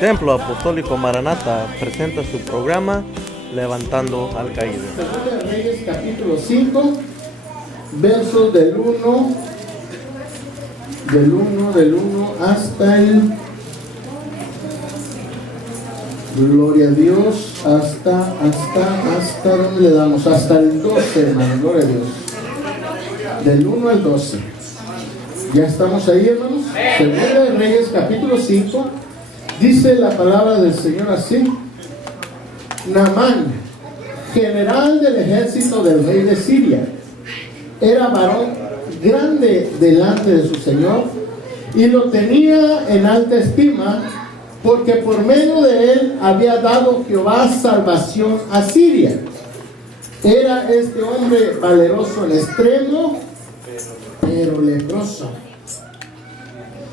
Templo Apostólico Maranata presenta su programa Levantando al Caído. Segunda de Reyes, capítulo 5, versos del 1 hasta el, gloria a Dios, hasta ¿dónde le damos? Hasta el 12, hermano, gloria a Dios. Del 1 al 12. ¿Ya estamos ahí, hermanos? Segunda de Reyes, capítulo 5, dice la palabra del Señor así: Naamán, general del ejército del rey de Siria, era varón grande delante de su señor y lo tenía en alta estima, porque por medio de él había dado Jehová salvación a Siria. Era este hombre valeroso en extremo, pero leproso.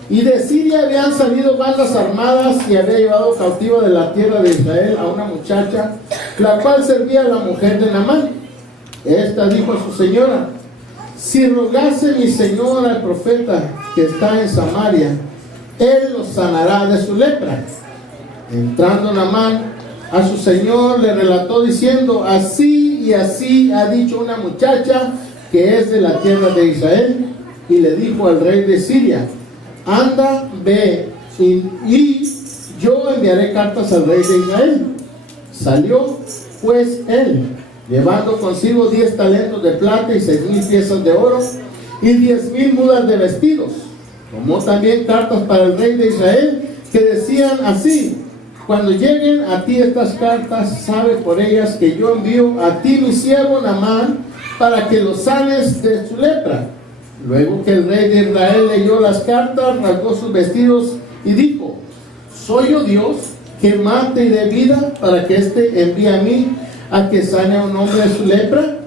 Y de Siria habían salido bandas armadas y había llevado cautiva de la tierra de Israel a una muchacha, la cual servía a la mujer de Naamán. Esta dijo a su señora: si rogase mi señor al profeta que está en Samaria, él lo sanará de su lepra. Entrando Naamán a su señor, le relató diciendo: así y así ha dicho una muchacha que es de la tierra de Israel. Y le dijo al rey de Siria: anda, ve, y yo enviaré cartas al rey de Israel. Salió pues él, llevando consigo 10 talentos de plata y 6,000 piezas de oro y 10,000 mudas de vestidos. Tomó también cartas para el rey de Israel, que decían así: cuando lleguen a ti estas cartas, sabe por ellas que yo envío a ti mi siervo Naamán, para que lo sanes de su lepra. Luego que el rey de Israel leyó las cartas, rasgó sus vestidos y dijo: ¿soy yo Dios que mate y dé vida para que éste envíe a mí a que sane a un hombre de su lepra?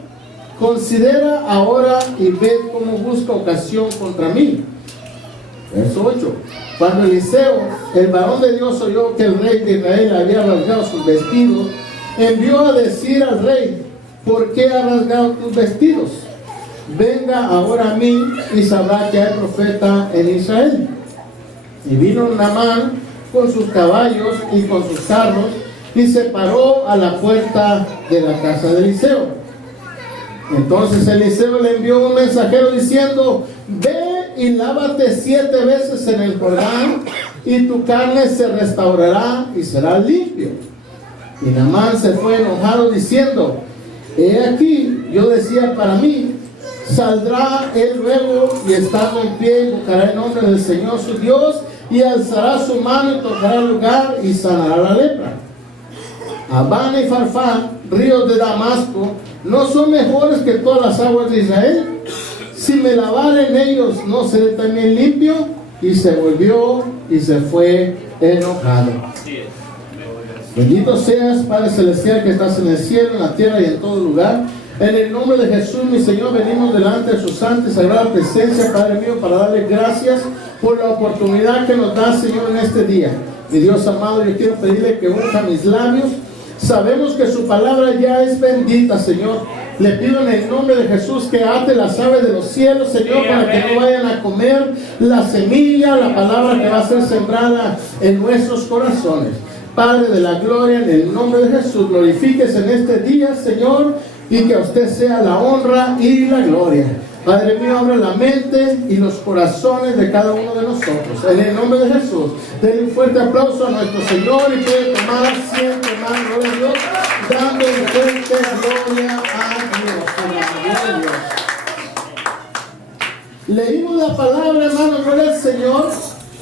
Considera ahora y ved cómo busca ocasión contra mí. Verso 8. Cuando Eliseo, el varón de Dios, oyó que el rey de Israel había rasgado sus vestidos, envió a decir al rey: ¿por qué has rasgado tus vestidos? Venga ahora a mí y sabrá que hay profeta en Israel. Y vino Naamán con sus caballos y con sus carros y se paró a la puerta de la casa de Eliseo. Entonces Eliseo le envió un mensajero diciendo: ve y lávate 7 veces en el Jordán y tu carne se restaurará y serás limpio. Y Naamán se fue enojado diciendo: he aquí, yo decía para mí, saldrá él luego y estando en pie invocará el nombre del Señor su Dios y alzará su mano y tocará el lugar y sanará la lepra. Abana y Farfán, ríos de Damasco, ¿no son mejores que todas las aguas de Israel? Si me lavare en ellos, ¿no seré también limpio? Y se volvió y se fue enojado. Bendito seas, Padre Celestial, que estás en el cielo, en la tierra y en todo lugar. En el nombre de Jesús, mi Señor, venimos delante de su santa y sagrada presencia, Padre mío, para darle gracias por la oportunidad que nos da, Señor, en este día. Mi Dios amado, yo quiero pedirle que unja mis labios. Sabemos que su palabra ya es bendita, Señor. Le pido en el nombre de Jesús que ate las aves de los cielos, Señor, para que no vayan a comer la semilla, la palabra que va a ser sembrada en nuestros corazones. Padre de la gloria, en el nombre de Jesús, glorifíquese en este día, Señor, y que a usted sea la honra y la gloria. Padre mío, abre la mente y los corazones de cada uno de nosotros. En el nombre de Jesús, denle un fuerte aplauso a nuestro Señor y puede tomar siempre más, gloria a Dios, dando un fuerte gloria a Dios. Leímos la palabra, hermano, gloria al Señor,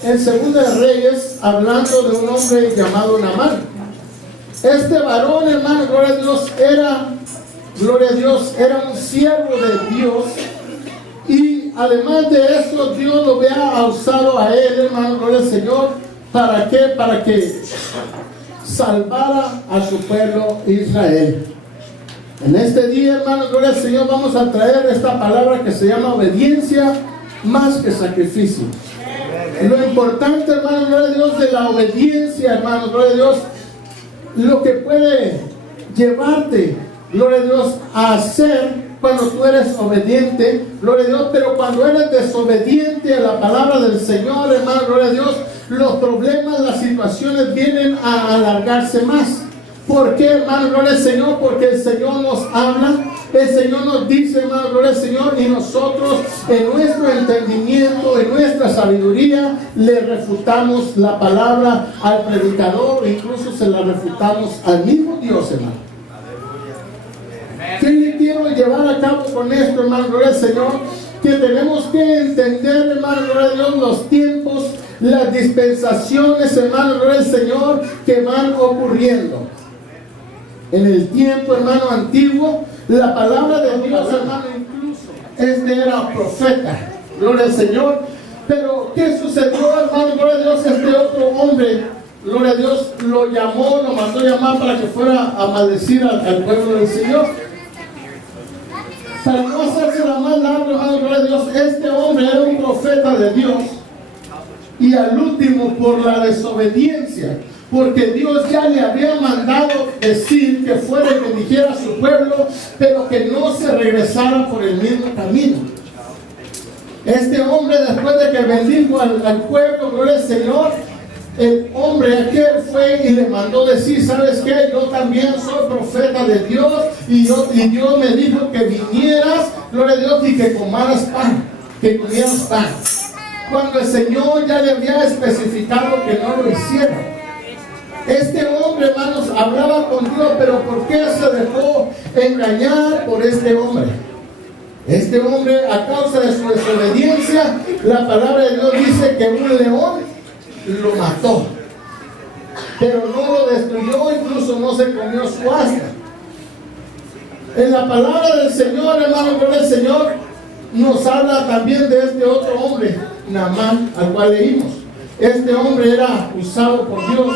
en Segunda de Reyes, hablando de un hombre llamado Naamán. Este varón, hermano, gloria a Dios, era un siervo de Dios. Y además de eso, Dios lo había usado a él, hermano, gloria al Señor. ¿Para qué? Para que salvara a su pueblo Israel. En este día, hermano, gloria al Señor, vamos a traer esta palabra que se llama obediencia más que sacrificio. Lo importante, hermano, gloria a Dios, de la obediencia, hermano, gloria a Dios, lo que puede llevarte, gloria a Dios, a hacer cuando tú eres obediente, gloria a Dios, pero cuando eres desobediente a la palabra del Señor, hermano, gloria a Dios, los problemas, las situaciones vienen a alargarse más. ¿Por qué, hermano? Gloria al Señor, porque el Señor nos habla, el Señor nos dice, hermano, gloria al Señor, y nosotros en nuestro entendimiento, en nuestra sabiduría, le refutamos la palabra al predicador, incluso se la refutamos al mismo Dios, hermano. ¿Qué le quiero llevar a cabo con esto, hermano? Gloria al Señor, que tenemos que entender, hermano, gloria a Dios, los tiempos, las dispensaciones, hermano, gloria al Señor, que van ocurriendo. En el tiempo, hermano, antiguo, la palabra de Dios, hermano, incluso este era profeta, gloria al Señor. Pero ¿qué sucedió, hermano? Gloria a Dios, este otro hombre, gloria a Dios, lo llamó, lo mandó llamar para que fuera a maldecir al pueblo del Señor. Para no hacerse la más larga, hermano, gloria a Dios, este hombre era un profeta de Dios. Y al último, por la desobediencia, porque Dios ya le había mandado decir que fuera y bendijera a su pueblo, pero que no se regresara por el mismo camino. Este hombre, después de que bendijo al pueblo, gloria al Señor, el hombre aquel fue y le mandó decir, ¿sabes qué? Yo también soy profeta de Dios, y Dios me dijo que vinieras, gloria a Dios, y que comieras pan, que comieras pan. Cuando el Señor ya le había especificado que no lo hiciera. Este hombre, hermanos, hablaba con Dios, pero ¿por qué se dejó engañar por este hombre? Este hombre, a causa de su desobediencia, la palabra de Dios dice que un león lo mató, pero no lo destruyó, incluso no se comió su asta. En la palabra del Señor, hermano, por el Señor nos habla también de este otro hombre, Naamán, al cual leímos. Este hombre era usado por Dios,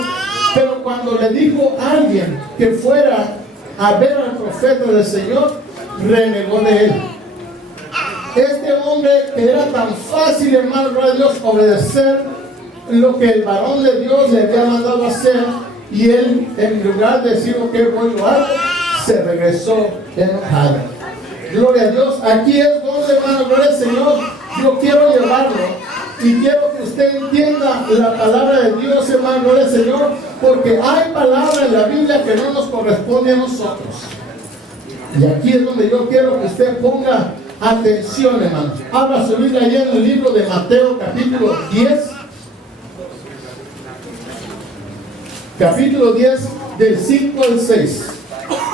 pero cuando le dijo a alguien que fuera a ver al profeta del Señor, renegó de él. Este hombre, que era tan fácil, hermano, gloria a Dios, obedecer lo que el varón de Dios le había mandado hacer, y él, en lugar de decir lo que voy a hacer, se regresó enojado. Gloria a Dios. Aquí es donde, hermano, gloria al Señor, yo quiero llevarlo. Y quiero que usted entienda la palabra de Dios, hermano, gloria al Señor, porque hay palabra en la Biblia que no nos corresponde a nosotros. Y aquí es donde yo quiero que usted ponga atención, hermano. Abra su Biblia allá en el libro de Mateo, capítulo 10. Capítulo 10, del 5 al 6.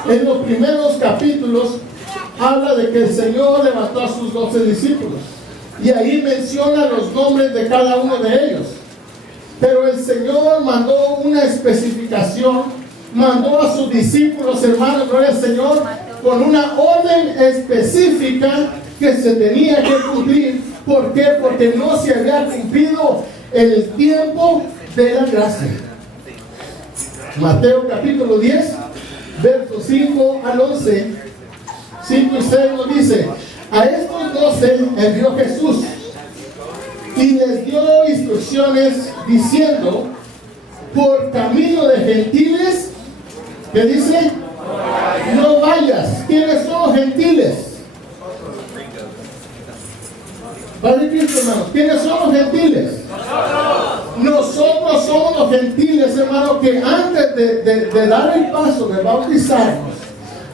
En los primeros capítulos habla de que el Señor levantó a sus 12 discípulos. Y ahí menciona los nombres de cada uno de ellos. Pero el Señor mandó una especificación, mandó a sus discípulos, hermanos, gloria al Señor, con una orden específica que se tenía que cumplir. ¿Por qué? Porque no se había cumplido el tiempo de la gracia. Mateo capítulo 10, versos 5 al 11, 5 y 6 nos dice: a estos 12 envió Jesús y les dio instrucciones diciendo: por camino de gentiles, ¿qué dice? No vayas. ¿Quiénes son los gentiles? Padre Cristo, hermanos, ¿quiénes son los gentiles? Nosotros somos los gentiles, hermanos, que antes de dar el paso de bautizarnos,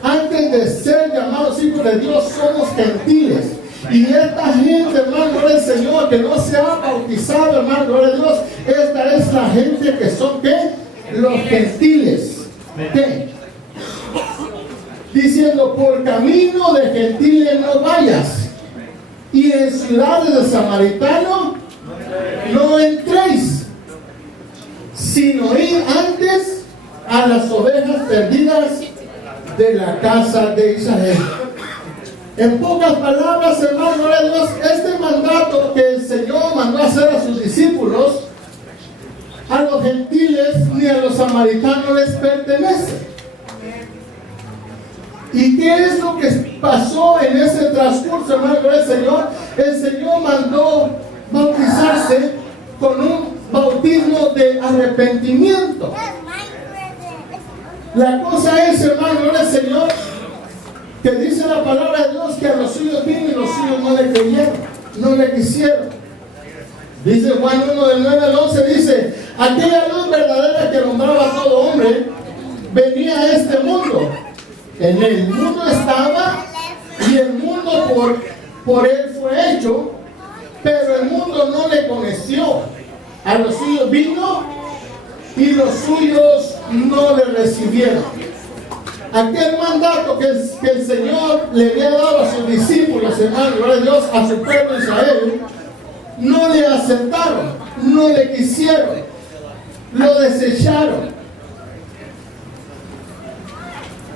antes de ser llamados hijos de Dios, somos gentiles. Y esta gente, hermano, gloria al Señor, que no se ha bautizado, hermano, gloria a Dios, esta es la gente que son, ¿qué? Los gentiles. ¿Qué? Diciendo: por camino de gentiles no vayas, y en ciudades de samaritanos no entréis, sino ir antes a las ovejas perdidas de la casa de Israel. En pocas palabras, hermano, gloria a Dios, este mandato que el Señor mandó a hacer a sus discípulos, a los gentiles ni a los samaritanos les pertenece. ¿Y qué es lo que pasó en ese transcurso, hermano, gloria al Señor? El Señor mandó bautizarse con un bautismo de arrepentimiento. La cosa es, hermano, gloria al Señor, que dice la palabra de Dios que a los suyos vino y los suyos no le creyeron, no le quisieron. Dice Juan 1 del 9 al 11, dice: aquella luz verdadera que alumbraba a todo hombre venía a este mundo. En el mundo estaba y el mundo por él fue hecho, pero el mundo no le conoció. A los suyos vino y los suyos no le recibieron. Aquel mandato que el Señor le había dado a sus discípulos, hermano, gloria a Dios, a su pueblo Israel, no le aceptaron, no le quisieron, lo desecharon.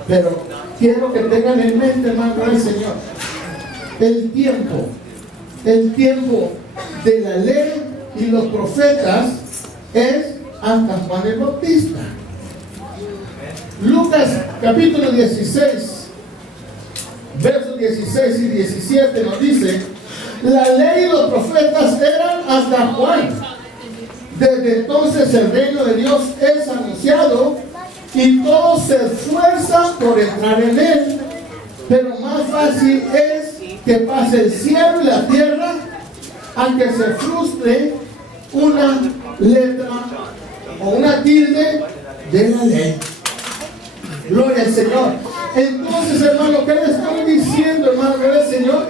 Pero quiero que tengan en mente, hermano, el Señor, el tiempo de la ley y los profetas es hasta Juan el Bautista. Lucas capítulo 16, versos 16 y 17 nos dice: la ley y los profetas eran hasta Juan. Desde entonces el reino de Dios es anunciado y todos se esfuerzan por entrar en él, pero más fácil es que pase el cielo y la tierra a que se frustre una letra o una tilde de la ley. Gloria al Señor. Entonces, hermano, ¿qué le estoy diciendo, hermano? Gloria al Señor.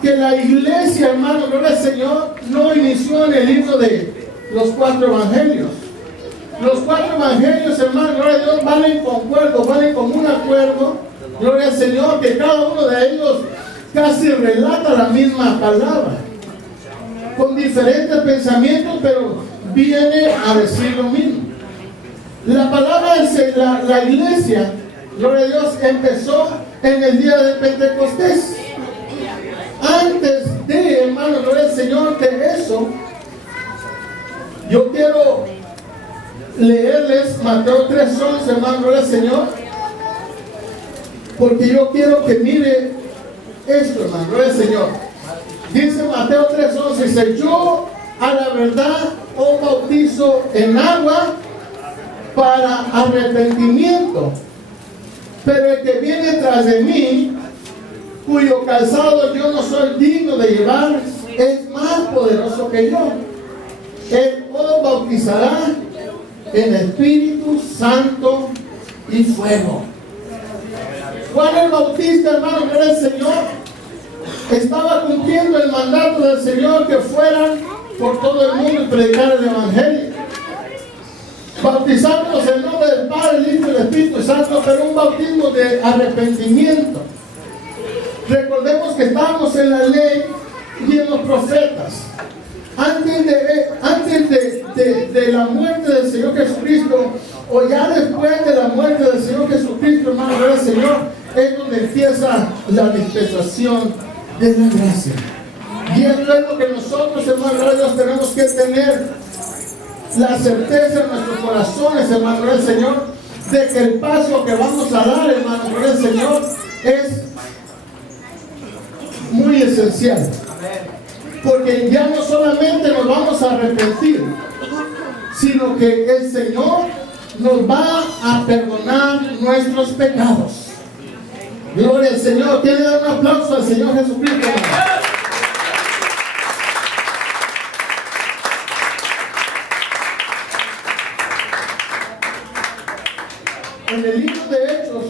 Que la iglesia, hermano, gloria al Señor, no inició en el libro de los 4 evangelios. Los 4 evangelios, hermano, gloria a Dios, valen concuerdo, valen como un acuerdo. Gloria al Señor, que cada uno de ellos casi relata la misma palabra, con diferentes pensamientos, pero viene a decir lo mismo. La palabra de la iglesia, gloria a Dios, empezó en el día de Pentecostés. Antes de, hermano, gloria al Señor, de eso, yo quiero leerles Mateo 3:11, hermano, gloria al Señor, porque yo quiero que mire esto, hermano, gloria al Señor. Dice Mateo 3:11, dice: yo a la verdad os bautizo en agua para arrepentimiento, pero el que viene tras de mí, cuyo calzado yo no soy digno de llevar, es más poderoso que yo. Él os bautizará en Espíritu Santo y fuego. Juan el Bautista, hermano, que era el Señor, estaba cumpliendo el mandato del Señor que fueran por todo el mundo y predicar el Evangelio, bautizándonos en nombre del Padre, el Hijo y el Espíritu Santo, pero un bautismo de arrepentimiento. Recordemos que estábamos en la ley y en los profetas. Antes de la muerte del Señor Jesucristo, o ya después de la muerte del Señor Jesucristo, hermano, del Señor, es donde empieza la dispensación de la gracia. Y esto es lo que nosotros, hermano de Dios, tenemos que tener la certeza en nuestros corazones, hermano del Señor, de que el paso que vamos a dar, hermano del Señor, es muy esencial. Porque ya no solamente nos vamos a arrepentir, sino que el Señor nos va a perdonar nuestros pecados. Gloria al Señor. ¿Quiere dar un aplauso al Señor Jesucristo? En el libro de Hechos,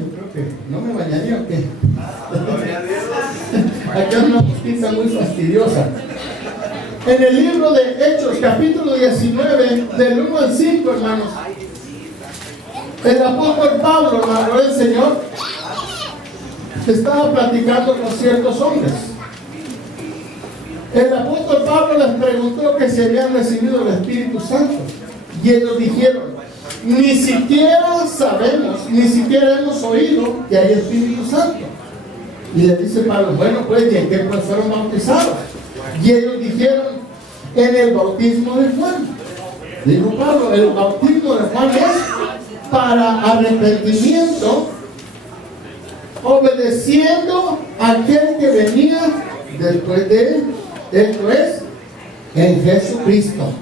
yo creo que no me bañaría o qué. Aquí hay una mosquita muy fastidiosa. En el libro de Hechos, capítulo 19, del 1 al 5, hermanos, el apóstol Pablo, hermano del Señor, estaba platicando con ciertos hombres. El apóstol Pablo les preguntó que si habían recibido el Espíritu Santo, y ellos dijeron: ni siquiera sabemos, ni siquiera hemos oído que hay Espíritu Santo. Y le dice Pablo: bueno, pues, ¿y en qué pues fueron bautizados? Y ellos dijeron: en el bautismo de Juan. Dijo Pablo: el bautismo de Juan es para arrepentimiento, obedeciendo a aquel que venía después de él, esto es, en Jesucristo.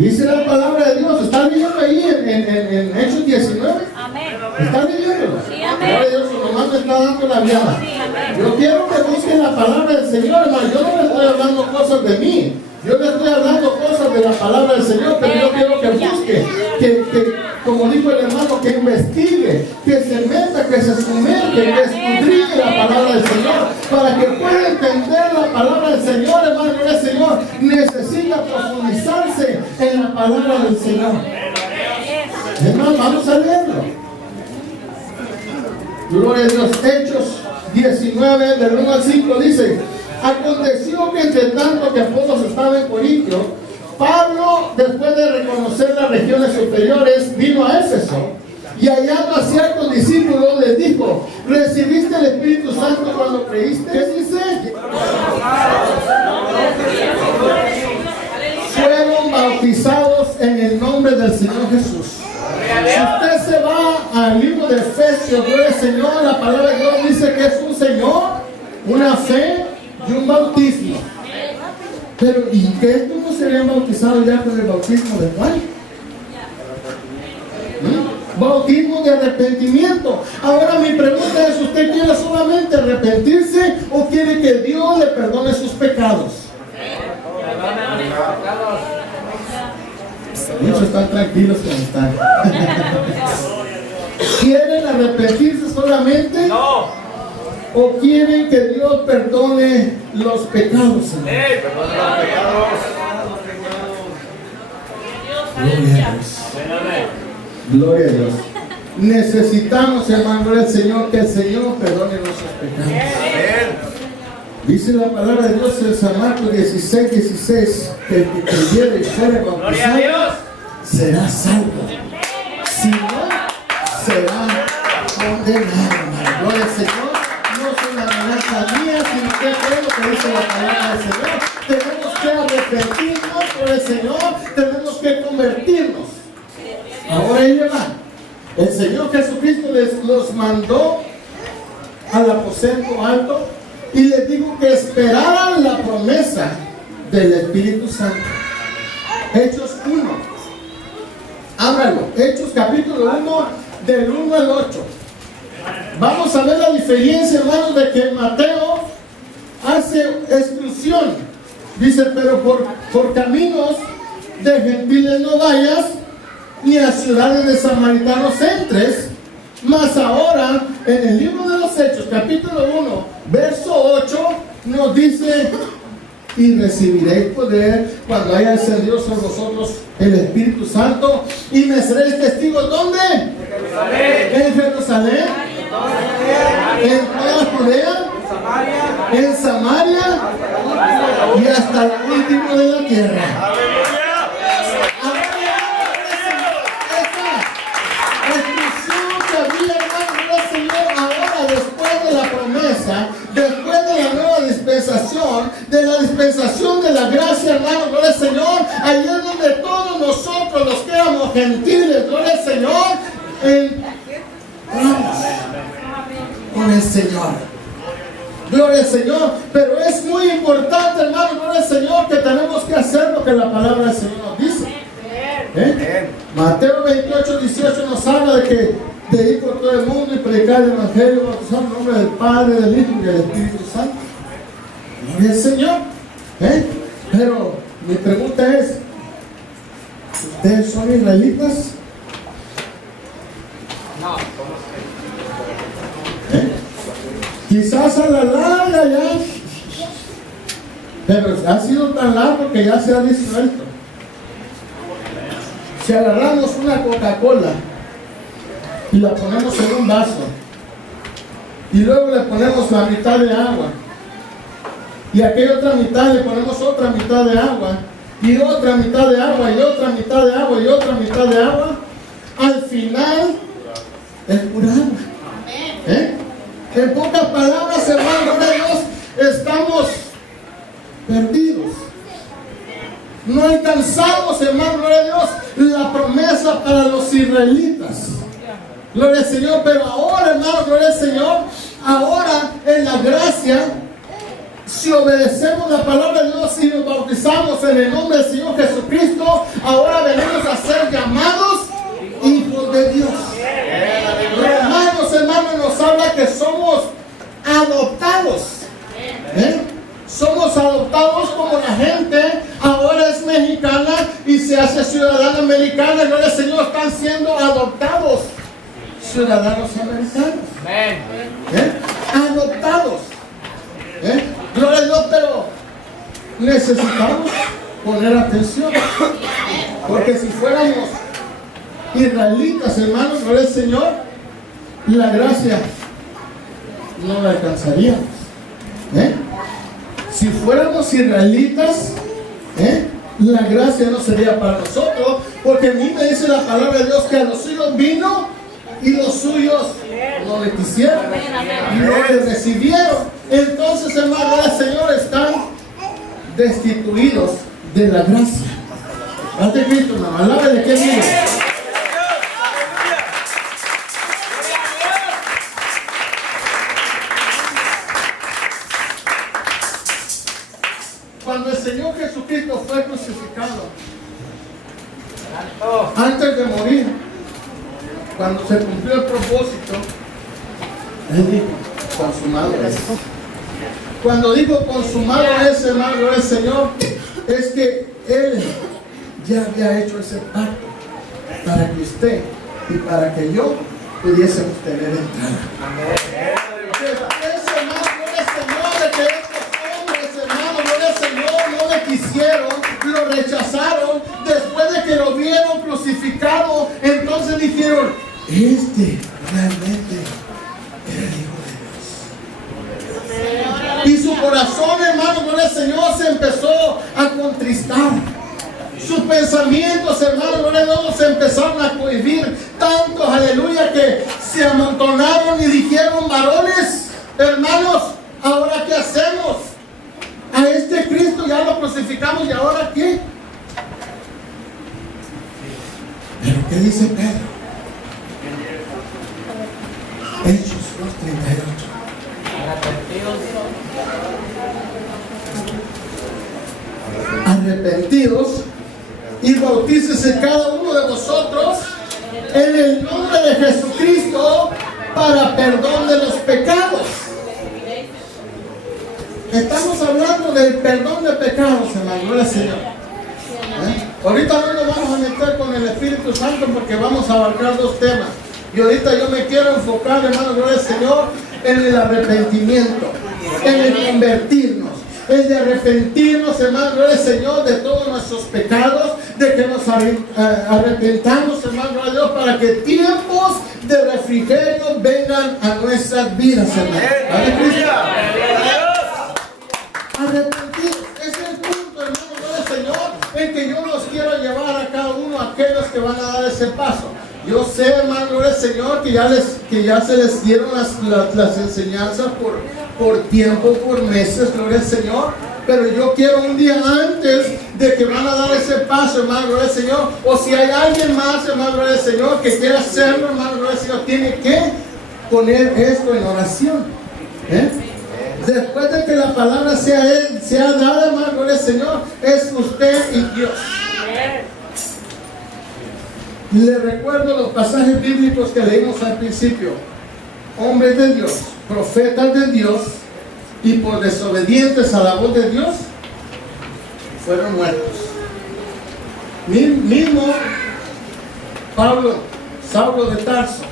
Dice la palabra de Dios. ¿Está leyendo ahí en Hechos 19? Amén. ¿Está leyendo? Sí, amén. Gloria a Dios, nomás me está dando la viada. Sí, amén. Yo quiero que busquen la palabra del Señor, hermano. Yo no le estoy hablando cosas de mí. Yo le estoy hablando cosas de la palabra del Señor, pero yo quiero que busque, que como dijo el hermano, que investigue, que se meta, que se sumerge, que escudriñe la palabra del Señor, para que pueda entender la palabra del Señor, hermano. El Señor necesita profundizarse en la palabra del Señor. Hermano, vamos a leerlo. Gloria a Dios. Hechos 19, del 1 al 5 dice: aconteció que entre tanto que Apolos estaba en Corintio, Pablo, después de reconocer las regiones superiores, vino a Éfeso y hallando a ciertos discípulos les dijo: ¿recibiste el Espíritu Santo cuando creíste? ¿Qué dice? Fueron bautizados en el nombre del Señor Jesús. Si usted se va al libro de Efesios, gloria al Señor, la palabra de Dios dice que es un Señor, una fe y un bautismo. Pero, ¿y que estos no serían bautizados ya con el bautismo de Juan? Bautismo de arrepentimiento. Ahora mi pregunta es: ¿usted quiere solamente arrepentirse o quiere que Dios le perdone sus pecados? Muchos están tranquilos como están. ¿Quieren arrepentirse solamente? No. ¿O quieren que Dios perdone los pecados? Perdone los pecados. Gloria a Dios. Gloria a Dios. Necesitamos, hermano del Señor, que el Señor perdone nuestros pecados. Dice la palabra de Dios en San Marcos 16:16, que el que creyere y fuere bautizado será salvo. Si no, será condenado. Gloria al Señor. No es una amenaza mía, sino que es lo que dice la palabra del Señor. Tenemos que arrepentirnos por el Señor, tenemos que convertirnos. Ahora ahí va. El Señor Jesucristo los mandó al aposento alto y les dijo que esperaran la promesa del Espíritu Santo. Hechos 1. Ábralo. Hechos capítulo 1, del 1 al 8. Vamos a ver la diferencia, hermanos, de que Mateo hace exclusión. Dice: pero por caminos de gentiles no vayas, ni a ciudades de samaritanos entres. Mas ahora, en el libro de los Hechos, capítulo 1, verso 8, nos dice: y recibiréis poder cuando haya descendido sobre vosotros el Espíritu Santo, y me seréis testigos. ¿Dónde? En Jerusalén, en toda Judea, en Samaria y hasta el último de la tierra. Después de la nueva dispensación, de la dispensación de la gracia, hermano, gloria al Señor, ahí es donde todos nosotros, los que éramos gentiles, gloria al Señor, entramos con el Señor. Gloria al Señor. Pero es muy importante, hermano, gloria al Señor, que tenemos que hacer lo que la palabra del Señor nos dice. Mateo 28:18 nos habla de ir por todo el mundo y predicar el Evangelio, bautizar en el nombre del Padre, del Hijo y del Espíritu Santo. Gloria al Señor. Pero mi pregunta es: ¿ustedes son israelitas? No. Quizás a la larga ya, pero ha sido tan largo que ya se ha disuelto. Si agarramos una Coca-Cola y la ponemos en un vaso y luego le ponemos la mitad de agua y aquella otra mitad le ponemos otra mitad de agua y otra mitad de agua y otra mitad de agua y otra mitad de agua, al final es pura agua. En pocas palabras, hermanos de Dios, estamos perdidos. No alcanzamos, hermano de Dios, la promesa para los israelitas. Gloria al Señor. Pero ahora, hermano, gloria al Señor, ahora en la gracia, si obedecemos la palabra de Dios y nos bautizamos en el nombre del Señor Jesucristo, ahora venimos a ser llamados hijos de Dios. Hermanos, nos habla que somos adoptados. Somos adoptados como la gente ahora es mexicana y se hace ciudadana americana. Gloria al Señor, están siendo adoptados ciudadanos americanos. Adoptados. Gloria a Dios, pero necesitamos poner atención. Porque si fuéramos israelitas, hermanos, gloria al Señor, la gracia no la alcanzaríamos. Si fuéramos israelitas, la gracia no sería para nosotros, porque a mí me dice la palabra de Dios que a los suyos vino y los suyos no le quisieron, no le recibieron. Entonces, hermano, el Señor, están destituidos de la gracia. Hazte Cristo, hermano, alabe de qué vive. Cuando el Señor Jesucristo fue crucificado, antes de morir, cuando se cumplió el propósito, Él dijo, consumado es. Cuando dijo consumado es, hermano, el Señor, es que Él ya había hecho ese pacto para que usted y para que yo pudiésemos tener entrada. Hicieron, lo rechazaron, después de que lo vieron crucificado, entonces dijeron, realmente era el Hijo de Dios. Y su corazón, hermano, gloria al Señor, se empezó a contristar. Sus pensamientos, hermano, gloria a Dios, se empezaron a cohibir tanto, aleluya, que se amontonaron y dijeron, varones, hermanos, ¿ahora qué hacemos? A este Cristo ya lo crucificamos, ¿y ahora qué? Pero ¿qué dice Pedro? Hechos 2:38. Arrepentidos y bautícese cada uno de vosotros en el nombre de Jesucristo para perdón de los pecados. Estamos hablando del perdón de pecados, hermano, gloria al Señor. Ahorita no nos vamos a meter con el Espíritu Santo porque vamos a abarcar dos temas. Y ahorita yo me quiero enfocar, hermano, gloria al Señor, en el arrepentimiento, en el convertirnos, en de arrepentirnos, hermano, gloria al Señor, de todos nuestros pecados, de que nos arrepentamos, hermano, gloria a Dios, para que tiempos de refrigerio vengan a nuestras vidas, hermano. Arrepentidos, ese es el punto, hermano, gloria al Señor, en que yo los quiero llevar a cada uno, a aquellos que van a dar ese paso. Yo sé, hermano, gloria al Señor, que ya se les dieron las enseñanzas por tiempo, por meses, gloria al Señor, pero yo quiero un día antes de que van a dar ese paso, hermano, gloria al Señor, o si hay alguien más, hermano, gloria al Señor, que quiera hacerlo, hermano, gloria al Señor, tiene que poner esto en oración. Después de que la palabra sea dada, hermano, gloria al Señor, es usted y Dios. Le recuerdo los pasajes bíblicos que leímos al principio. Hombres de Dios, profetas de Dios, y por desobedientes a la voz de Dios, fueron muertos. Mismo Pablo, Saulo de Tarso,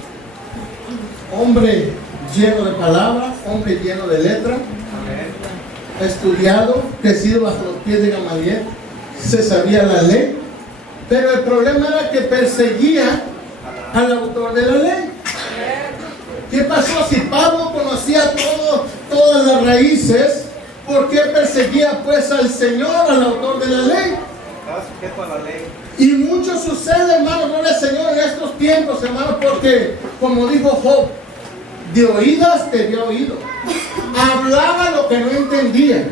hombre lleno de palabra, hombre lleno de letra, estudiado, crecido bajo los pies de Gamaliel, se sabía la ley, pero el problema era que perseguía al autor de la ley. ¿Qué pasó? Si Pablo conocía todas las raíces, ¿por qué perseguía pues al Señor, al autor de la ley? Estaba sujeto a la ley. Y mucho sucede, hermano, gloria al Señor, en estos tiempos, hermano, porque como dijo Job, de oídas te había oído, hablaba lo que no entendía,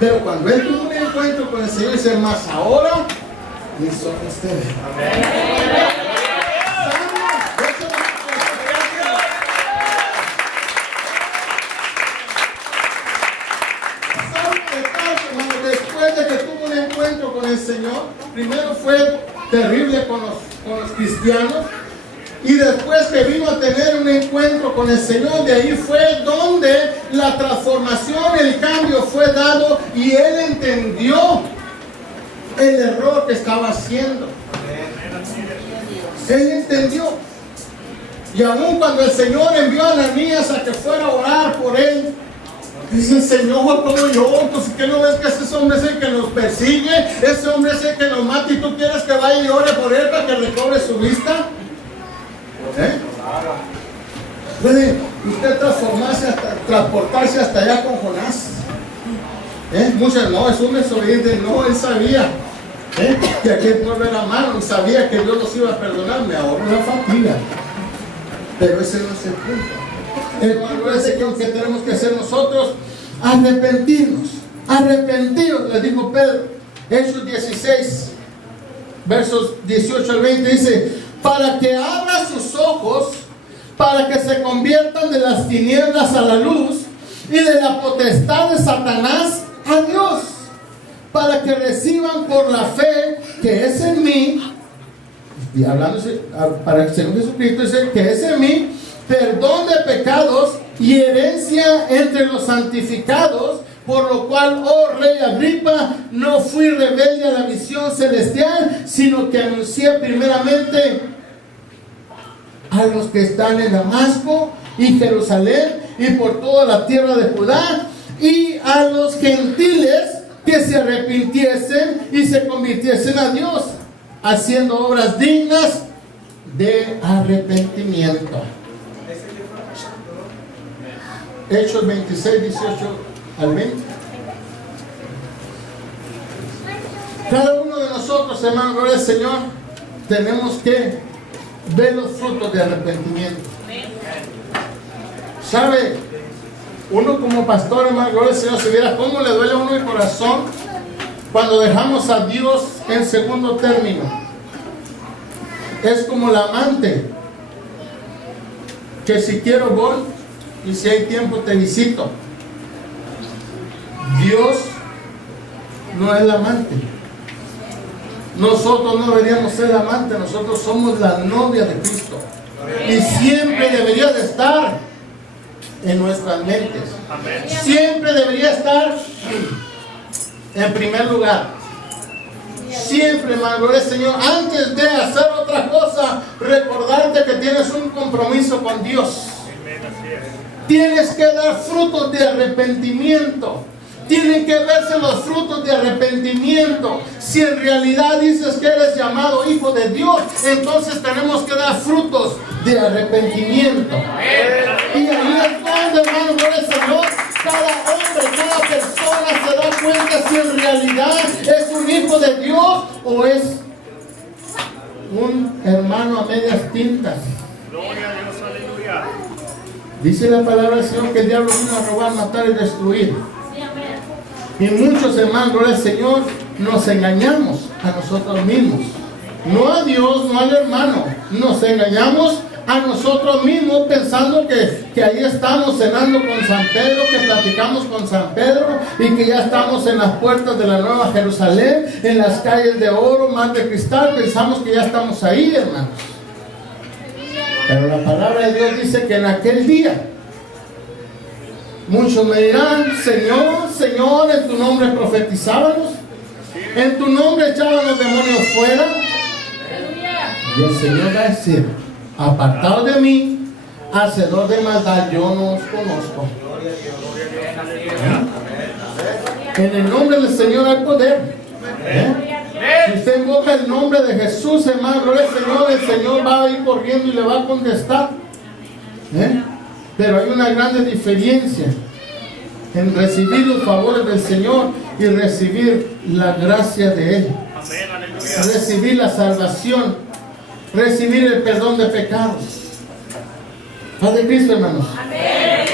pero cuando él tuvo un encuentro con el Señor, dice, más ahora mis ojos te ven. Después de que tuvo un encuentro encuentro con el Señor. Primero fue terrible con los cristianos. Y después que vino a tener un encuentro con el Señor, de ahí fue donde la transformación, el cambio fue dado y él entendió el error que estaba haciendo. Él entendió. Y aún cuando el Señor envió a Ananías a que fuera a orar por él, dice: Señor, ¿cómo yo? Pues ¿qué no ves que ese hombre es el que nos persigue? Ese hombre es el que nos mata y tú quieres que vaya y ore por él para que recobre su vista. ¿Puede usted transportarse hasta allá con Jonás? Muchos no, es un desobediente. No, él sabía que aquel pueblo era malo y sabía que Dios los iba a perdonar. Me ahorro la fatiga, pero ese no es el punto. El punto es que tenemos que hacer nosotros: arrepentirnos. Arrepentidos, le dijo Pedro. Hechos 16 versos 18 al 20 dice: para que abra sus ojos, para que se conviertan de las tinieblas a la luz y de la potestad de Satanás a Dios, para que reciban por la fe que es en mí, y hablándose para que según Jesucristo dice que es en mí, perdón de pecados y herencia entre los santificados. Por lo cual, oh rey Agripa, no fui rebelde a la visión celestial, sino que anuncié primeramente a los que están en Damasco y Jerusalén y por toda la tierra de Judá, y a los gentiles que se arrepintiesen y se convirtiesen a Dios, haciendo obras dignas de arrepentimiento. Hechos 26, 18 al 20. Cada uno de nosotros, hermano, gloria al Señor, tenemos que ver los frutos de arrepentimiento. ¿Sabe? Uno como pastor, hermano, gloria al Señor, se viera cómo le duele a uno el corazón cuando dejamos a Dios en segundo término. Es como la amante, que si quiero voy y si hay tiempo te visito. Dios no es la amante. Nosotros no deberíamos ser la amante, nosotros somos la novia de Cristo. Y siempre debería de estar en nuestras mentes. Siempre debería estar en primer lugar. Siempre, hermano, gloria al Señor, antes de hacer otra cosa, recordarte que tienes un compromiso con Dios. Tienes que dar frutos de arrepentimiento. Tienen que verse los frutos de arrepentimiento. Si en realidad dices que eres llamado hijo de Dios, entonces tenemos que dar frutos de arrepentimiento. Y ahí es donde, hermano, gloria al Señor, cada hombre, cada persona se da cuenta si en realidad es un hijo de Dios o es un hermano a medias tintas. Gloria a Dios, aleluya. Dice la palabra del Señor que el diablo vino a robar, matar y destruir. Y muchos, hermanos, gloria al Señor, nos engañamos a nosotros mismos. No a Dios, no al hermano. Nos engañamos a nosotros mismos pensando que ahí estamos cenando con San Pedro, que platicamos con San Pedro y que ya estamos en las puertas de la Nueva Jerusalén, en las calles de oro, mar de cristal. Pensamos que ya estamos ahí, hermanos. Pero la palabra de Dios dice que en aquel día muchos me dirán: Señor, Señor, en tu nombre profetizábamos, en tu nombre echábamos demonios fuera. Y el Señor va a decir: apartaos de mí, hacedor de maldad, yo no os conozco. En el nombre del Señor hay poder. Si usted invoca el nombre de Jesús, hermano, gloria al Señor, el Señor va a ir corriendo y le va a contestar. Pero hay una gran diferencia en recibir los favores del Señor y recibir la gracia de Él. Recibir la salvación, recibir el perdón de pecados. Paz de Cristo, hermanos. Amén.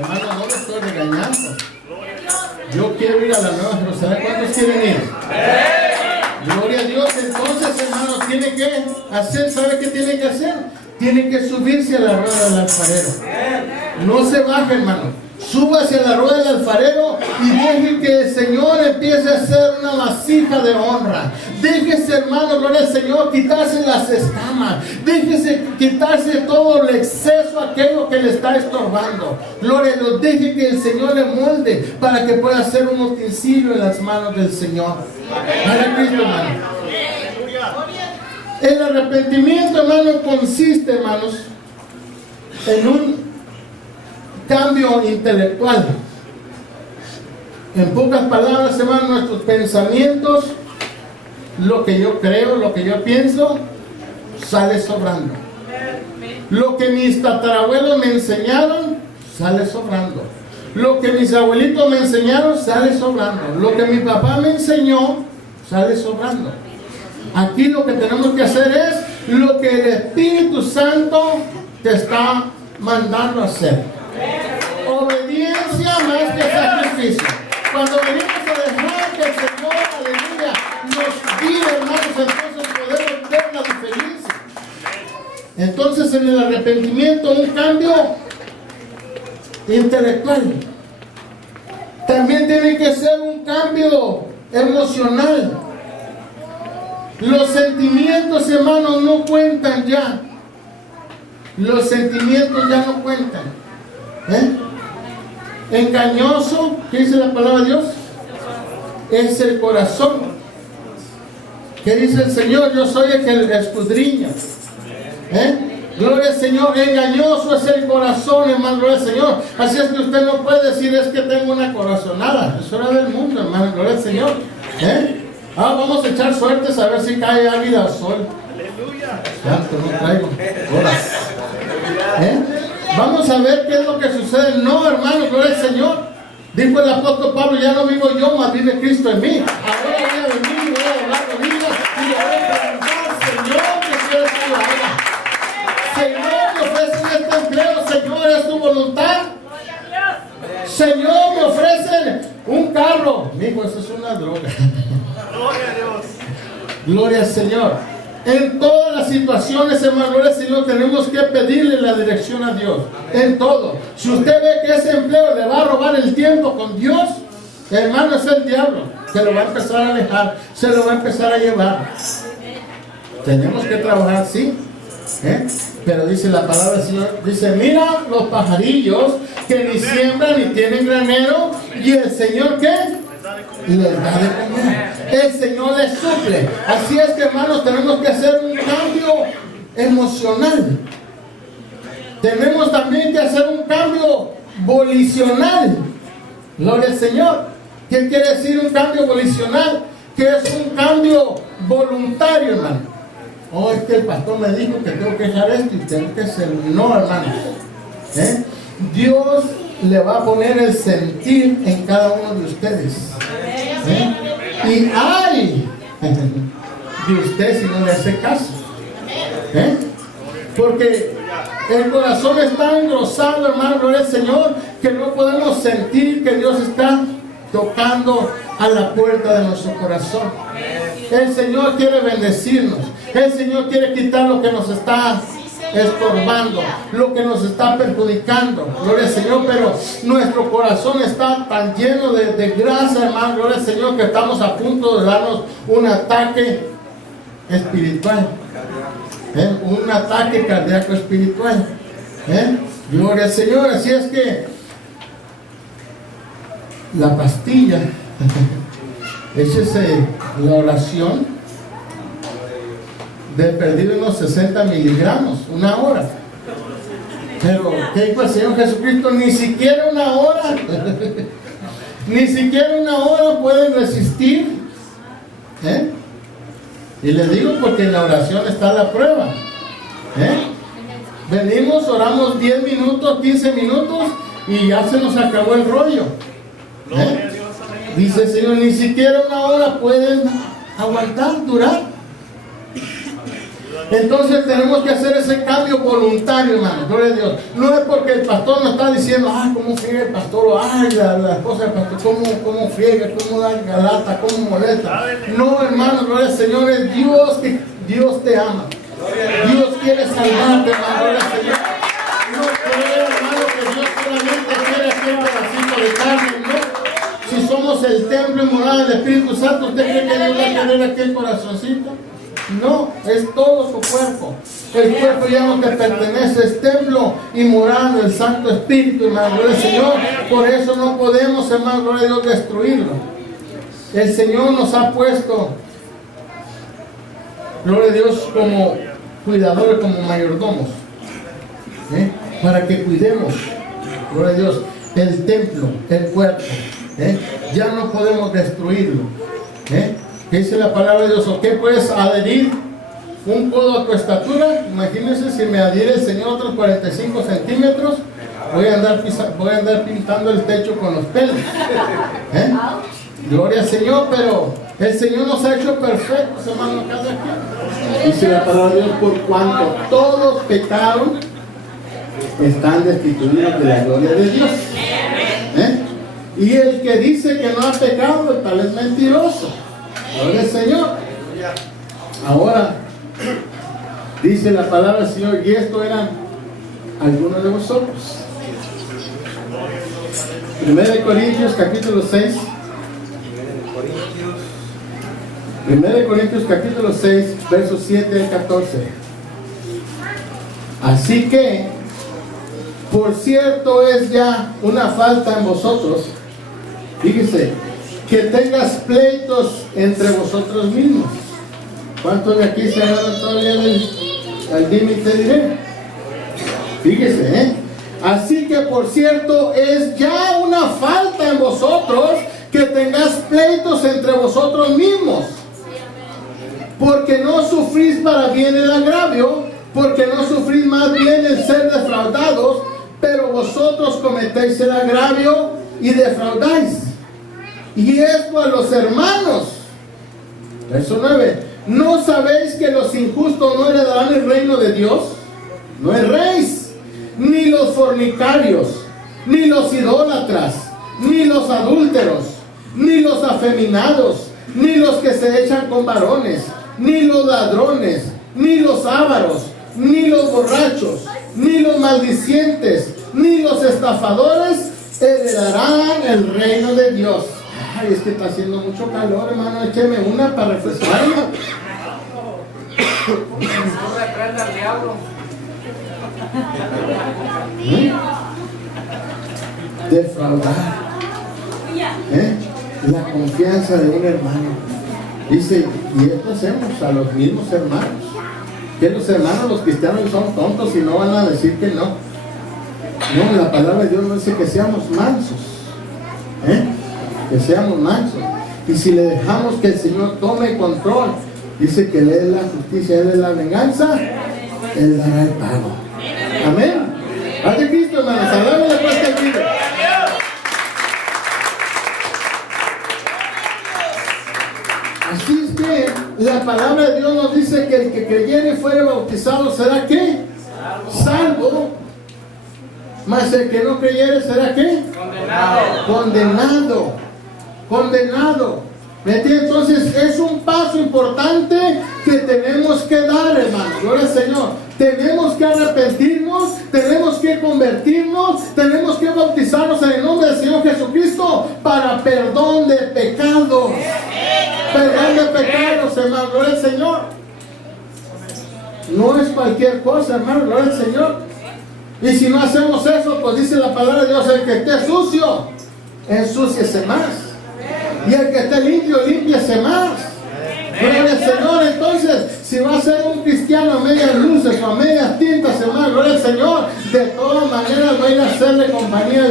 Hermano, no lo estoy regañando. Yo quiero ir a la Nueva Jerusalén. ¿Cuántos quieren ir? Gloria a Dios. Entonces, hermanos, tiene que hacer, ¿sabe qué tiene que hacer? Tiene que subirse a la rueda del alfarero. No se baje, hermano. Súbase a la rueda del alfarero y deje que el Señor empiece a hacer una vasija de honra. Déjese, hermano, gloria al Señor, quitarse las escamas. Déjese quitarse todo el exceso, aquello que le está estorbando. Gloria a Dios, deje que el Señor le molde para que pueda ser un utensilio en las manos del Señor. Para Cristo, hermano. El arrepentimiento, hermano, consiste, hermanos, en un cambio intelectual. En pocas palabras, hermano, nuestros pensamientos, lo que yo creo, lo que yo pienso, sale sobrando. Lo que mis tatarabuelos me enseñaron, sale sobrando. Lo que mis abuelitos me enseñaron, sale sobrando. Lo que mi papá me enseñó, sale sobrando. Aquí lo que tenemos que hacer es lo que el Espíritu Santo te está mandando a hacer. Obediencia más que sacrificio. Cuando venimos a dejar que el Señor, aleluya, nos guíe, hermanos, entonces podemos ver la diferencia. Entonces, en el arrepentimiento, un cambio intelectual. También tiene que ser un cambio emocional. Los sentimientos, hermanos, no cuentan ya. Los sentimientos ya no cuentan. Engañoso, ¿qué dice la palabra de Dios? Es el corazón. ¿Qué dice el Señor? Yo soy el que escudriña. Gloria al Señor. Engañoso es el corazón, hermano, gloria al Señor. Así es que usted no puede decir es que tengo una corazonada. Eso era del mundo, hermano, gloria al Señor. Vamos a echar suertes a ver si cae águila o sol. Aleluya. Santo, no traigo. Vamos a ver qué es lo que sucede. No, hermano, gloria al Señor. Dijo el apóstol Pablo, ya no vivo yo, mas vive Cristo en mí. Ahora voy a venir, voy a hablar con Dios y le voy a preguntar, Señor, ¿qué quieres que yo haga? Señor, me ofrecen este empleo, Señor, ¿es tu voluntad? Señor, me ofrecen un carro. Mijo, eso es una droga. Gloria a Dios. Gloria al Señor. En todas las situaciones, hermano, gloria al Señor, tenemos que pedirle la dirección a Dios. En todo. Si usted ve que ese empleo le va a robar el tiempo con Dios, hermano, es el diablo. Se lo va a empezar a alejar, se lo va a empezar a llevar. Tenemos que trabajar, sí. Pero dice la palabra del Señor, dice, mira los pajarillos que ni siembran ni tienen granero, y el Señor, ¿qué? Les da de comer. El Señor les suple. Así es que, hermanos, tenemos que hacer un cambio emocional. Tenemos también que hacer un cambio volicional. Gloria al Señor. ¿Qué quiere decir un cambio volicional? Que es un cambio voluntario, hermano. Oh, es que el pastor me dijo que tengo que dejar esto y tengo que hacerlo. No, hermano. Dios le va a poner el sentir en cada uno de ustedes. Y ay de usted si no le hace caso. Porque el corazón está engrosado, hermano, gloria al Señor, que no podemos sentir que Dios está tocando a la puerta de nuestro corazón. El Señor quiere bendecirnos. El Señor quiere quitar lo que nos está estorbando, lo que nos está perjudicando, gloria al Señor, pero nuestro corazón está tan lleno de grasa, hermano, gloria al Señor, que estamos a punto de darnos un ataque espiritual, un ataque cardíaco espiritual, gloria al Señor. Así es que la pastilla échese la oración de perdido unos 60 miligramos, una hora. Pero, ¿qué dijo el Señor Jesucristo? Ni siquiera una hora. Ni siquiera una hora pueden resistir. Y les digo porque en la oración está la prueba. Venimos, oramos 10 minutos, 15 minutos y ya se nos acabó el rollo. Dice el Señor, ni siquiera una hora pueden aguantar, durar. Entonces tenemos que hacer ese cambio voluntario, hermano, gloria a Dios. No es porque el pastor nos está diciendo, ay, cómo friega el pastor, o ay, la esposa del pastor, cómo friega, cómo da galata, cómo molesta. No, hermano, gloria al Señor, es Dios que Dios te ama. Dios quiere salvarte, hermano, gloria al Señor. No creo, hermano, que Dios solamente quiere aquel pedacito de carne, ¿no? Si somos el templo y morada del Espíritu Santo, ¿usted cree que Dios va a querer aquel corazoncito? No, es todo su cuerpo. El cuerpo ya no te pertenece, es templo y morada del Santo Espíritu, hermano, gloria al Señor. Por eso no podemos, hermano, gloria a Dios, destruirlo. El Señor nos ha puesto, gloria a Dios, como cuidadores, como mayordomos, para que cuidemos, gloria a Dios, el templo, el cuerpo. Ya no podemos destruirlo. Dice la palabra de Dios, ¿o qué puedes adherir un codo a tu estatura? Imagínense si me adhiere el Señor otros 45 centímetros, voy a andar pintando el techo con los pelos. Gloria al Señor, pero el Señor nos ha hecho perfectos, hermano, cada quien. Dice la palabra de Dios, por cuanto todos pecaron, están destituidos de la gloria de Dios. Y el que dice que no ha pecado, tal es mentiroso. Gloria al Señor. Ahora, dice la palabra del Señor, y esto eran algunos de vosotros. 1 Corintios capítulo 6. 1 Corintios capítulo 6, versos 7 al 14. Así que, por cierto, es ya una falta en vosotros, fíjese, que tengas pleitos entre vosotros mismos. ¿Cuántos de aquí se agarran todavía al dime y te diré? Fíjese, así que por cierto es ya una falta en vosotros que tengáis pleitos entre vosotros mismos, porque no sufrís para bien el agravio, porque no sufrís más bien el ser defraudados, pero vosotros cometéis el agravio y defraudáis. Y esto a los hermanos. Verso 9. ¿No sabéis que los injustos no heredarán el reino de Dios? No erréis, ni los fornicarios, ni los idólatras, ni los adúlteros, ni los afeminados, ni los que se echan con varones, ni los ladrones, ni los ávaros, ni los borrachos, ni los maldicientes, ni los estafadores heredarán el reino de Dios. Ay, es que está haciendo mucho calor, hermano. Écheme una para refrescarme. No reprenda al diablo. Defraudar la confianza de un hermano. Dice, y esto hacemos a los mismos hermanos. Que los hermanos, los cristianos, son tontos y no van a decir que no. No, la palabra de Dios no dice que seamos mansos. Que seamos mansos. Y si le dejamos que el Señor tome control, dice que Él es la justicia, Él es la venganza, Él dará el pago. Amén. Paz de Cristo, hermanos. Hablamos después que el video. Así es que la palabra de Dios nos dice que el que creyere y fuere bautizado será ¿qué? Salvo. Mas el que no creyere será ¿qué? Condenado. Entonces es un paso importante que tenemos que dar, hermano. Gloria al Señor. Tenemos que arrepentirnos, tenemos que convertirnos, tenemos que bautizarnos en el nombre del Señor Jesucristo para perdón de pecados. Perdón de pecados, hermano. Gloria al Señor. No es cualquier cosa, hermano. Gloria al Señor. Y si no hacemos eso, pues dice la palabra de Dios, el que esté sucio, ensúciese más. Y el que esté limpio, límpiese más. Gloria al Señor. Entonces, si va a ser un cristiano a medias luces o a medias tintas, hermano, gloria al Señor, de todas maneras va a ir a hacerle compañía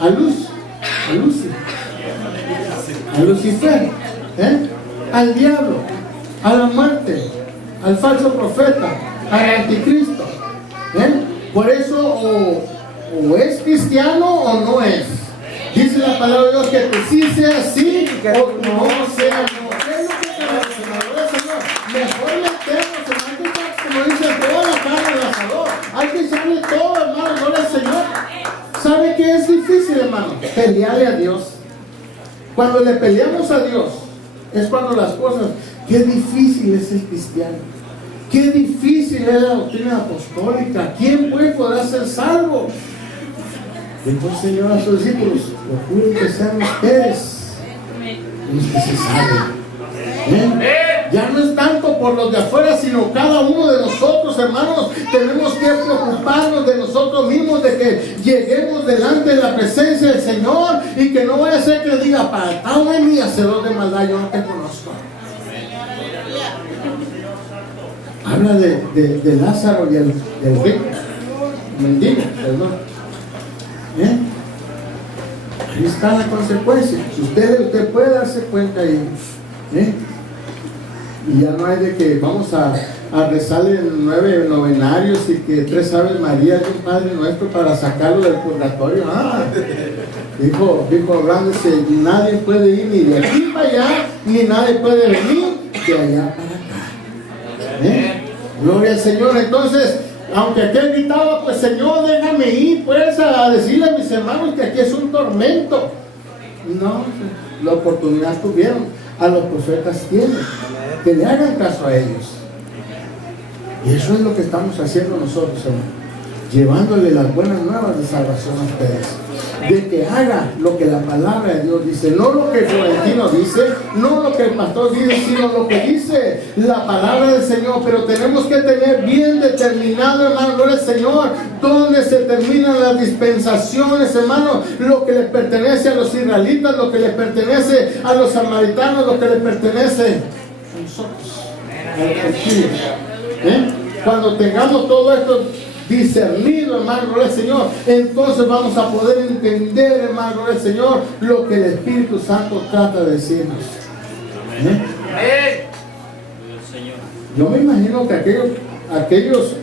a Lucifer, al diablo, a la muerte, al falso profeta, al anticristo. Por eso o es cristiano o no es. Dice la palabra de Dios que tú sí seas sí o tú no seas no. ¿Qué es lo que queremos, hermano? Señor, mejor meternos, hermano, como dice, toda la carne al asador. Hay que echarle todo, hermano, gloria al Señor. ¿Sabe qué es difícil, hermano? Pelearle a Dios. Cuando le peleamos a Dios, es cuando las cosas Qué difícil es el cristiano. Qué difícil es la doctrina apostólica. ¿Quién pues podrá ser salvo? Dijo el Señor a sus discípulos: procuren que sean ustedes los que se salven. Ya no es tanto por los de afuera, sino cada uno de nosotros, hermanos. Tenemos que preocuparnos de nosotros mismos, de que lleguemos delante de la presencia del Señor y que no vaya a ser que le diga: apartado de mí, hacedor de maldad, yo no te conozco. Habla de Lázaro y el rico mendigo, perdón. Ahí está la consecuencia. Si usted puede darse cuenta ahí, y ya no hay de que vamos a rezarle 9 novenarios y que 3 Aves Marías y un Padre Nuestro para sacarlo del purgatorio. Dijo hablando, nadie puede ir ni de aquí para allá, ni nadie puede venir de allá para acá. Gloria al Señor. Entonces, aunque aquel gritaba: pues Señor, déjame ir pues a decirle a mis hermanos que aquí es un tormento. No, la oportunidad tuvieron. A los profetas tienen que le hagan caso a ellos. Y eso es lo que estamos haciendo nosotros, hermano, llevándole las buenas nuevas de salvación a ustedes, de que haga lo que la palabra de Dios dice, no lo que Florentino dice, no lo que el pastor dice, sino lo que dice la palabra del Señor. Pero tenemos que tener bien determinado, hermano, gloria al Señor, dónde se terminan las dispensaciones, hermano, lo que les pertenece a los israelitas, lo que les pertenece a los samaritanos, lo que les pertenece a nosotros, a los gentiles. Cuando tengamos todo esto discernido, hermano, gloria al Señor, entonces vamos a poder entender, hermano, gloria al Señor, lo que el Espíritu Santo trata de decirnos. Yo me imagino que aquellos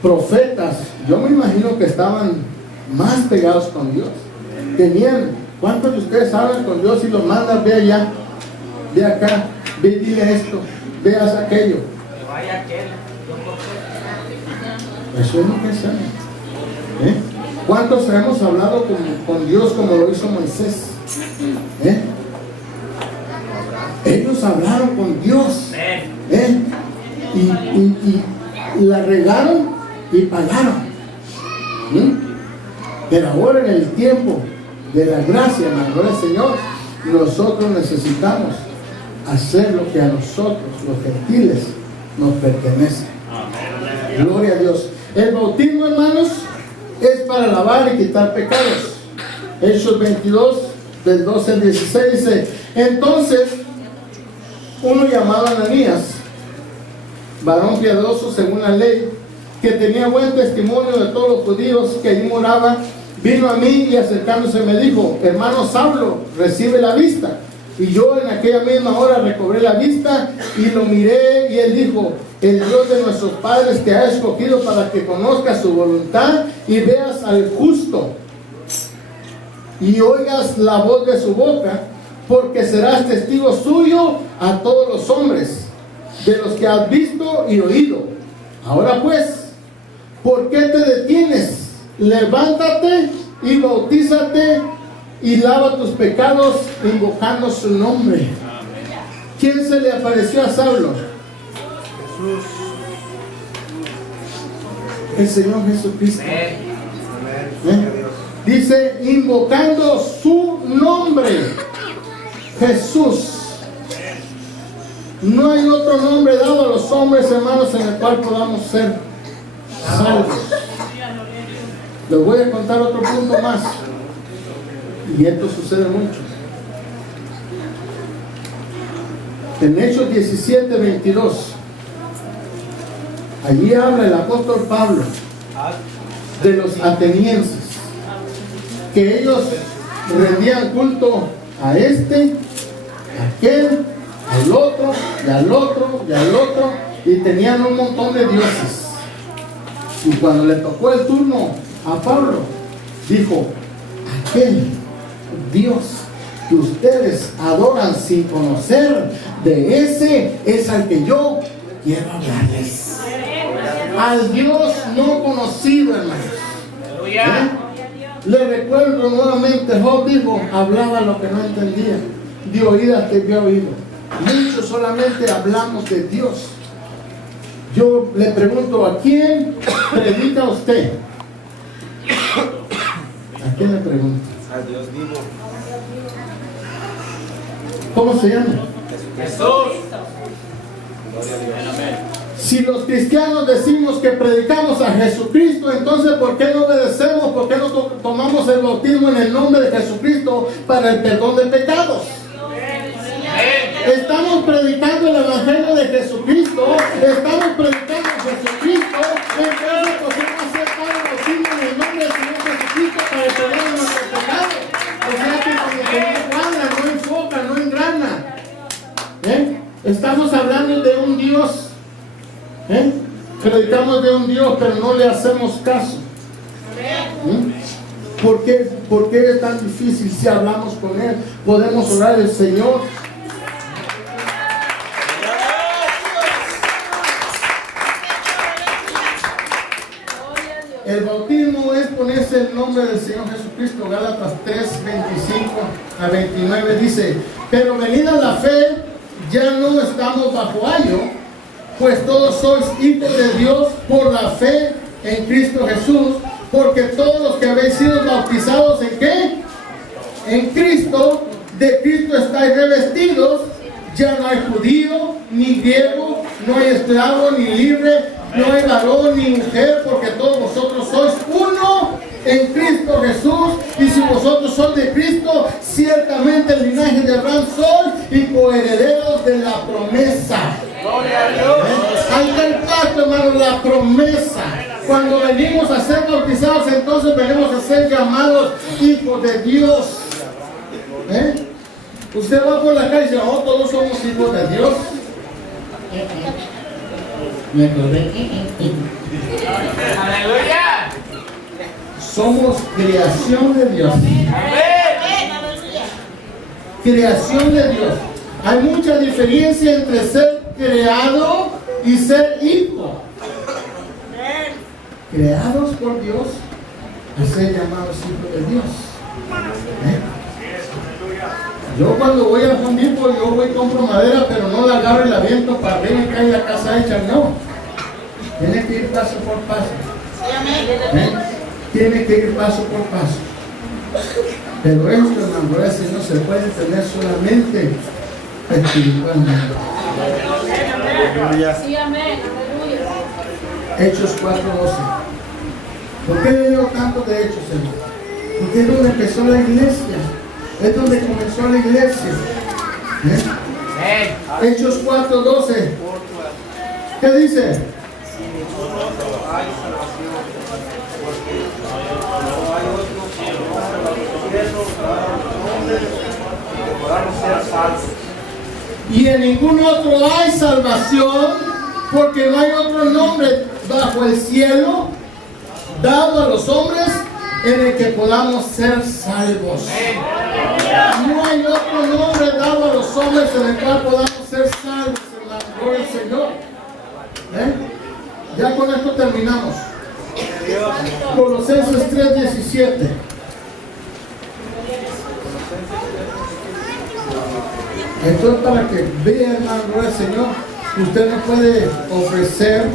profetas, yo me imagino que estaban más pegados con Dios. Tenían, ¿cuántos de ustedes hablan con Dios y los mandan? Ve allá, ve acá, ve y dile esto, veas aquello. Eso es lo que hacemos. ¿Cuántos hemos hablado con Dios como lo hizo Moisés? Ellos hablaron con Dios, y la regaron y pagaron. Pero ahora, en el tiempo de la gracia, hermano, gloria al Señor, nosotros necesitamos hacer lo que a nosotros, los gentiles, nos pertenece. Gloria a Dios. El bautismo, hermanos, es para lavar y quitar pecados. Hechos 22, del 12 al 16 dice: entonces, uno llamado Ananías, varón piadoso según la ley, que tenía buen testimonio de todos los judíos que allí moraban, vino a mí y acercándose me dijo: hermano Saulo, recibe la vista. Y yo en aquella misma hora recobré la vista y lo miré, y él dijo: el Dios de nuestros padres te ha escogido para que conozcas su voluntad y veas al justo y oigas la voz de su boca, porque serás testigo suyo a todos los hombres de los que has visto y oído. Ahora pues, ¿por qué te detienes? Levántate y bautízate y lava tus pecados invocando su nombre. ¿Quién se le apareció a Saulo? Jesús. El Señor Jesucristo. Dice: invocando su nombre, Jesús. No hay otro nombre dado a los hombres, hermanos, en el cual podamos ser salvos. Les voy a contar otro punto más, y esto sucede mucho. En Hechos 17, 22, allí habla el apóstol Pablo de los atenienses, que ellos rendían culto a este, a aquel, al otro, y al otro, y al otro, y tenían un montón de dioses. Y cuando le tocó el turno a Pablo, dijo: aquel Dios que ustedes adoran sin conocer, de ese es al que yo quiero hablarles. Al Dios no conocido, hermanos. Le recuerdo nuevamente, Job dijo: hablaba lo que no entendía, de oídas te había oído. Muchos solamente hablamos de Dios. Yo le pregunto, ¿a quién predica usted? ¿A quién le pregunto? A Dios vivo. ¿Cómo se llama? Jesús. Si los cristianos decimos que predicamos a Jesucristo, entonces ¿por qué no obedecemos? ¿Por qué no tomamos el bautismo en el nombre de Jesucristo para el perdón de pecados? Estamos predicando el Evangelio de Jesucristo, estamos predicando a Jesucristo, entonces podemos aceptar el bautismo en el nombre del Señor Jesucristo para el perdón de nuestros pecados. O sea que como que no cuadra, no enfoca, no engrana. Estamos hablando de un Dios. Predicamos de un Dios, pero no le hacemos caso. ¿Por qué es tan difícil si hablamos con Él? Podemos orar al Señor. El bautismo es ponerse el nombre del Señor Jesucristo. Gálatas 3, 25 a 29 dice: pero venida la fe, ya no estamos bajo ayo, pues todos sois hijos de Dios por la fe en Cristo Jesús, porque todos los que habéis sido bautizados, ¿en qué? En Cristo, de Cristo estáis revestidos. Ya no hay judío, ni griego, no hay esclavo, ni libre, no hay varón, ni mujer, porque todos vosotros sois uno en Cristo Jesús. Y si vosotros sois de Cristo, ciertamente el linaje de Abraham sois y coherederos de la promesa. Gloria a Dios. Ahí está el pacto, hermano, la promesa. Cuando venimos a ser bautizados, entonces venimos a ser llamados hijos de Dios. Usted va por la calle y dice: oh, todos somos hijos de Dios. Me acordé. Aleluya. Somos creación de Dios. Creación de Dios. Hay mucha diferencia entre ser creado y ser hijo. Creados por Dios y ser llamados hijos de Dios. Yo cuando voy al Home Depot, yo voy y compro madera, pero no la agarro y la aviento para arriba y cae la casa hecha, no. Tiene que ir paso por paso. Tiene que ir paso por paso. Pero esto, hermano, no se puede tener solamente espiritualmente. Sí, amén. Hechos 4:12. ¿Por qué le digo tanto de Hechos, hermano? Porque es donde empezó la iglesia. Es donde comenzó la iglesia. Hechos 4:12. ¿Qué dice? Y en ningún otro hay salvación, porque no hay otro nombre bajo el cielo dado a los hombres en el que podamos ser salvos. No hay otro nombre dado a los hombres en el cual podamos ser salvos, hermano. Gloria al Señor. Ya con esto terminamos. Colosenses 3:17. Esto es para que vean, hermano, gloria al Señor. Usted no puede ofrecer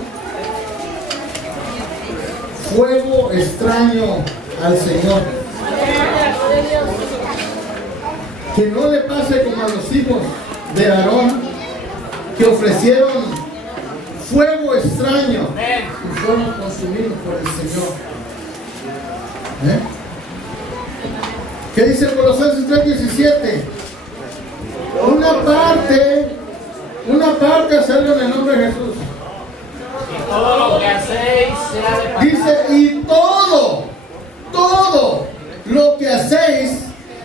fuego extraño al Señor. Que no le pase como a los hijos de Aarón, que ofrecieron fuego extraño y fueron consumidos por el Señor. ¿Qué dice Colosenses 3:17? Una parte hacerlo en el nombre de Jesús. Y todo lo que hacéis sea de palabra. Dice: y todo lo que hacéis,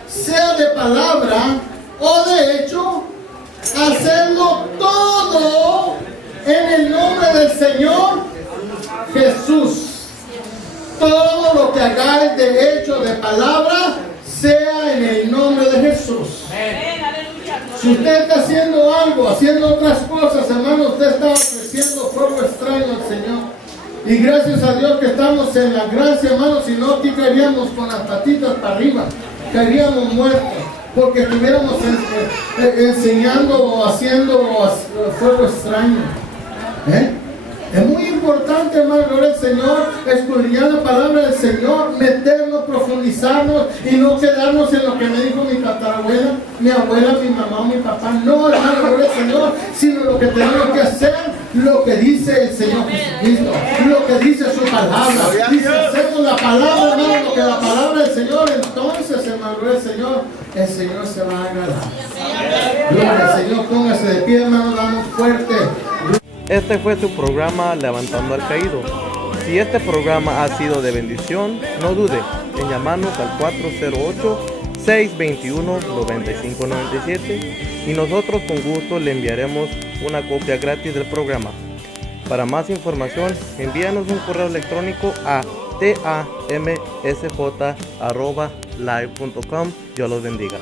sea de palabra o de hecho, hacedlo todo en el nombre del Señor Jesús. Todo lo que hagáis de hecho, de palabra, sea en el nombre de Jesús. Si usted está haciendo algo, haciendo otras cosas, hermano, usted está ofreciendo fuego extraño al Señor. Y gracias a Dios que estamos en la gracia, hermano, si no, aquí caeríamos con las patitas para arriba, caeríamos muertos. porque estuviéramos enseñando o haciendo fuego extraño. Es muy importante, hermano, gloria al Señor, escudriñar la palabra del Señor, meternos, profundizarnos y no quedarnos en lo que me dijo mi tatarabuela, mi abuela, mi mamá o mi papá. No, hermano, gloria al Señor, sino lo que tenemos que hacer, lo que dice el Señor Jesucristo, lo que dice su palabra. Y si hacemos la palabra, hermano, lo que la palabra del Señor, entonces, hermano, gloria al Señor, el Señor se va a agradar. Gloria al Señor, póngase de pie, hermano, damos fuerte. Este fue su programa Levantando al Caído. Si este programa ha sido de bendición, no dude en llamarnos al 408-621-9597 y nosotros con gusto le enviaremos una copia gratis del programa. Para más información, envíanos un correo electrónico a tamsj@live.com. Dios los bendiga.